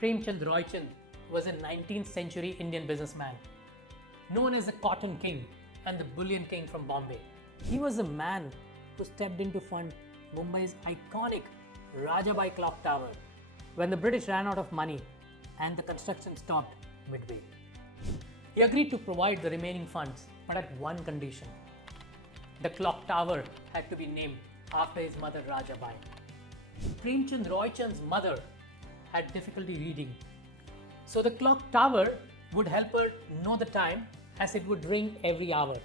Premchand Roychand was a 19th century Indian businessman, known as the Cotton King and the Bullion King from Bombay. He was the man who stepped in to fund Mumbai's iconic Rajabai Clock Tower when the British ran out of money and the construction stopped midway. He agreed to provide the remaining funds, but at one condition. The clock tower had to be named after his mother Rajabai. Premchand Roychand's mother had difficulty reading, so the clock tower would help her know the time as it would ring every hour.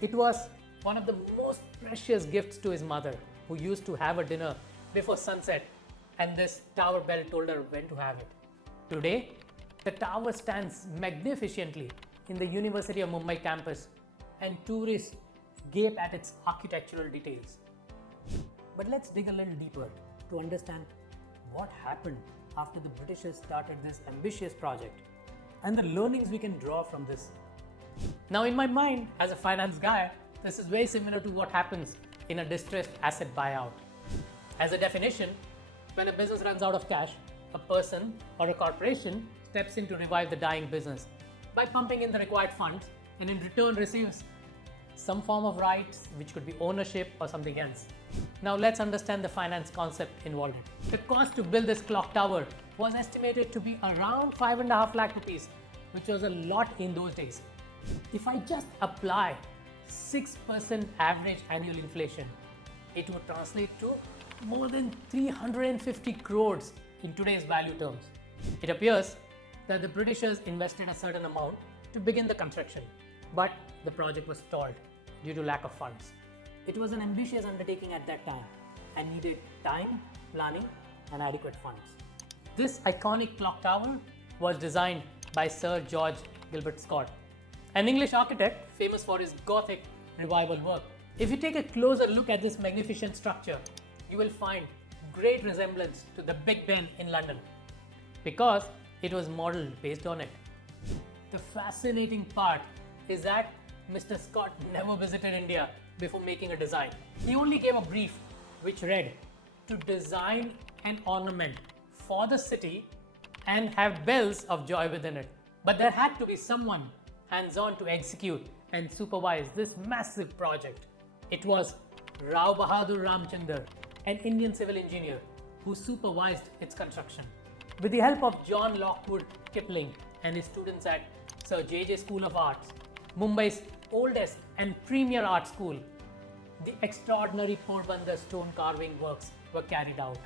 It was one of the most precious gifts to his mother, who used to have a dinner before sunset, and this tower bell told her when to have it. Today, the tower stands magnificently in the University of Mumbai campus, and tourists gape at its architectural details. But let's dig a little deeper to understand what happened after the Britishers started this ambitious project and the learnings we can draw from this. Now, in my mind, as a finance guy, this is very similar to what happens in a distressed asset buyout. As a definition, when a business runs out of cash, a person or a corporation steps in to revive the dying business by pumping in the required funds and in return receives some form of rights, which could be ownership or something else. Now let's understand the finance concept involved. The cost to build this clock tower was estimated to be around 5.5 lakh rupees, which was a lot in those days. If I just apply 6% average annual inflation, it would translate to more than 350 crores in today's value terms. It appears that the Britishers invested a certain amount to begin the construction, but the project was stalled due to lack of funds. It was an ambitious undertaking at that time and needed time, planning, and adequate funds. This iconic clock tower was designed by Sir George Gilbert Scott, an English architect famous for his Gothic revival work. If you take a closer look at this magnificent structure, you will find great resemblance to the Big Ben in London because it was modeled based on it. The fascinating part is that Mr. Scott never visited India before making a design. He only gave a brief which read, to design an ornament for the city and have bells of joy within it. But there had to be someone hands-on to execute and supervise this massive project. It was Rao Bahadur Ramchandar, an Indian civil engineer who supervised its construction. With the help of John Lockwood Kipling and his students at Sir J.J. School of Arts, Mumbai's oldest and premier art school, the extraordinary Porbandar stone carving works were carried out.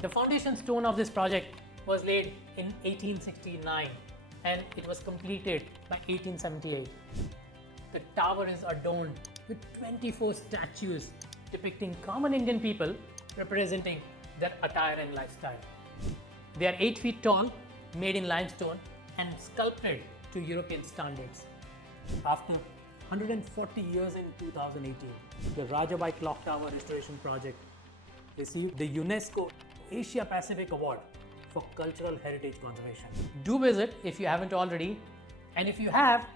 The foundation stone of this project was laid in 1869 and it was completed by 1878. The tower is adorned with 24 statues depicting common Indian people representing their attire and lifestyle. They are 8 feet tall, made in limestone and sculpted to European standards. After 140 years in 2018, the Rajabai Clock Tower Restoration Project received the UNESCO Asia Pacific Award for Cultural Heritage Conservation. Do visit if you haven't already, and if you have,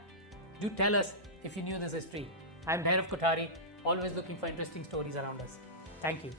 do tell us if you knew this history. I'm Bhairav Kothari, always looking for interesting stories around us. Thank you.